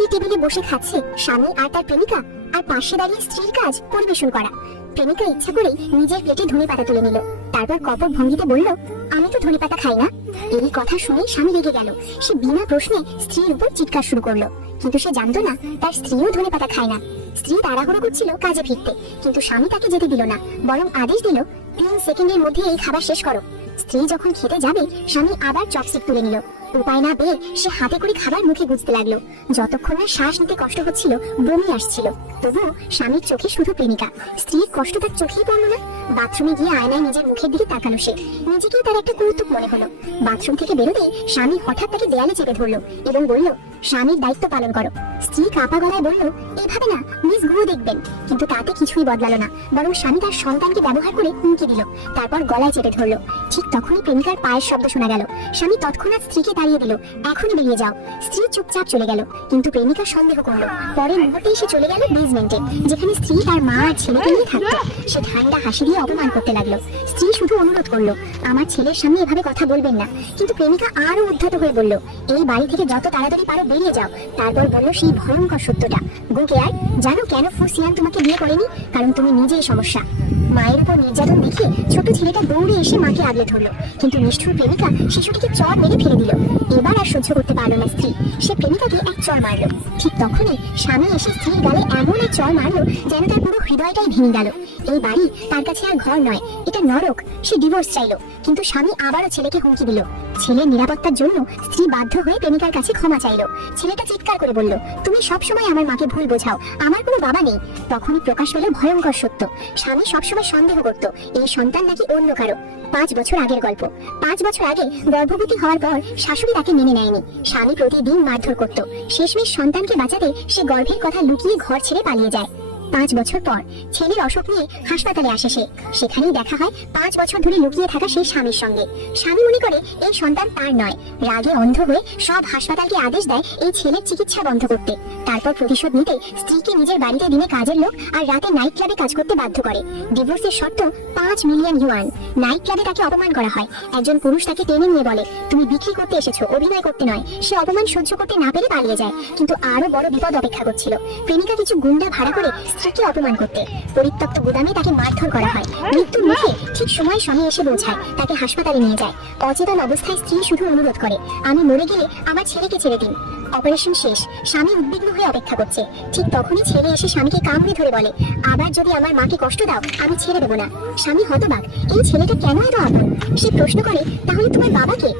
একই টেবিলে বসে খাচ্ছে স্বামী আর তার প্রেমিকা, আর পাশে দাঁড়িয়ে স্ত্রীর কাজ পরিবেশন করা। প্রেমিকা ইচ্ছা করে নিজের প্লেটে ধনেপাতা তুলে নিল, তারপর কপট ভঙ্গিতে বলল, আমি তো ধনেপাতা খাই না। এই কথা শুনে স্বামী রেগে গেল। সে বিনা প্রশ্নে স্ত্রীর উপর চিৎকার শুরু করলো, কিন্তু সে জানতো না তার স্ত্রীও ধনেপাতা খায় না। স্ত্রী তাড়াহুড়ো করছিল কাজে ফিরতে, কিন্তু স্বামী তাকে যেতে দিল না, বরং আদেশ দিল 3 সেকেন্ডের মধ্যে এই খাবার শেষ করো। স্ত্রী যখন খেতে যাবে, স্বামী আবার চপস্টিক তুলে নিল। উপায় না পেয়ে সে হাতে করে খাবার মুখে গুজতে লাগলো। যতক্ষণ না শ্বাস নিতে কষ্ট হচ্ছিল, বমি আসছিল, তবুও স্বামীর চোখে শুধু প্রেমিকা। স্ত্রীর কষ্ট তার চোখেই পড়লো না। বাথরুমে গিয়ে আয়নায় নিজের মুখের দিকে তাকালো সে। নিজেকেই তার একটা কৌতুক মনে হলো। বাথরুম থেকে বেরোতেই স্বামী হঠাৎ তাকে দেয়ালে চেপে ধরলো এবং বলল, স্বামীর দায়িত্ব পালন করো। স্ত্রী কাঁপা গলায় বলল, এভাবে না, মিস গুরু দেখবেন। কিন্তু তাতে কিছুই বদলালো না, বরং স্বামী তার সন্তানকে ব্যবহার করে হুমকি দিল, তারপর গলায় চেপে ধরলো। ঠিক তখনই প্রেমিকার পায়ের শব্দ শোনা গেল। স্বামী তৎক্ষণাৎ স্ত্রীকে তাড়িয়ে দিল, এখনই বেরিয়ে যাও। স্ত্রী চুপচাপ চলে গেল, কিন্তু প্রেমিকা সন্দেহ করলো। পরের মুহূর্তেই সে চলে গেল বেসমেন্টে, যেখানে স্ত্রী তার মা আর ছেলেকে নিয়ে থাকতো। সে ঠান্ডা হাসি দিয়ে অপমান করতে লাগলো। স্ত্রী শুধু অনুরোধ করলো, আমার ছেলের সামনে এভাবে কথা বলবেন না। কিন্তু প্রেমিকা আরো উদ্ধত হয়ে বলল, এই বাড়ি থেকে যত তাড়াতাড়ি পারো বেরিয়ে যাও। তারপর বলল সেই ভয়ঙ্কর সত্যটা, গো কেয়ার, জানো কেন ফুসিয়ান তোমাকে বিয়ে করেনি? কারণ তুমি নিজেই সমস্যা। মায়ের উপর নির্যাতন দেখে ছোট ছেলেটা দৌড়ে এসে মাকে আগলে ধরলো, কিন্তু নিষ্ঠুর প্রেমিকা শিশুটিকে চড় মেরে ফেলে দিল। এবার আর সহ্য করতে পারলো না স্ত্রী, সে প্রেমিকাকে এক চড় মারলো। ঠিক তখনই স্বামী এসে স্ত্রীর গালে এমন এক চড় মারলো যেন তার পুরো হৃদয়টাই ভেঙে গেল। এই বাড়ি তার কাছে আর ঘর নয়, এটা নরক। সে ডিভোর্স চাইলো, কিন্তু স্বামী আবারও ছেলেকে হুমকি দিল। ছেলের নিরাপত্তার জন্য স্ত্রী বাধ্য হয়ে প্রেমিকার কাছে ক্ষমা চাইলো। ছেলেটা চিৎকার করে বলল, তুমি সবসময় আমার মাকে ভুল বোঝাও, আমার কোনো বাবা নেই। তখনই প্রকাশ পেল ভয়ঙ্কর সত্য। স্বামী সবসময় সন্দেহ করত এই সন্তান নাকি অন্য কারো। 5 বছর আগের গল্প। 5 বছর আগে গর্ভবতী হওয়ার পর শাশুড়ি তাকে মেনে নেয়নি। স্বামী প্রতিদিন মারধর করত। শেষমেশ সন্তানকে বাঁচাতে সে গর্ভের কথা লুকিয়ে ঘর ছেড়ে পালিয়ে যায়। 5 বছর পর ছেলের অসুখ নিয়ে হাসপাতালে আসে সে। সেখানেই দেখা হয় 5 বছর ধরে লুকিয়ে থাকা সেই স্বামীর সঙ্গে। স্বামী মনে করে এই সন্তান তার নয়। রাগে অন্ধ হয়ে সব হাসপাতালকে আদেশ দেয় এই ছেলের চিকিৎসা বন্ধ করতে। তারপর প্রতিশোধ নিতে স্ত্রীকে নিজের বাড়িতে দিনে কাজের লোক আর রাতে নাইট ক্লাবে কাজ করতে বাধ্য করে। ডিভোর্সের শর্ত 5 মিলিয়ন ইউয়ান। নাইট ক্লাবে তাকে অপমান করা হয়। একজন পুরুষ তাকে টেনে নিয়ে বলে, তুমি বিক্রি করতে এসেছো, অভিনয় করতে নয়। সে অপমান সহ্য করতে না পেরে পালিয়ে যায়, কিন্তু আরো বড় বিপদ অপেক্ষা করছিল। প্রেমিকা কিছু গুন্ডা ভাড়া করে স্ত্রীকে অপমান করতে। পরিত্যক্ত গুদামে তাকে মারধর করা হয়। মৃত্যুর মুখে ঠিক সময় স্বামী এসে পৌঁছায়, তাকে হাসপাতালে নিয়ে যায়। অচেতন অবস্থায় স্ত্রী শুধু অনুরোধ করে, আমি মরে গেলে আমার ছেলেকে ছেড়ে দিন। অপারেশন শেষ, স্বামী উদ্বিগ্ন হয়ে অপেক্ষা করছে। ঠিক তখনই ছেলে এসে স্বামীকে কামড়ে ধরে বলে, আবার যদি আমার মাকে কষ্ট দাও, আমি ছেড়ে দেবো না। স্বামী হতবাক, এই ছেলেটা কেন এত আপন? সে প্রশ্ন করে, তাহলে তোমার বাবাকে?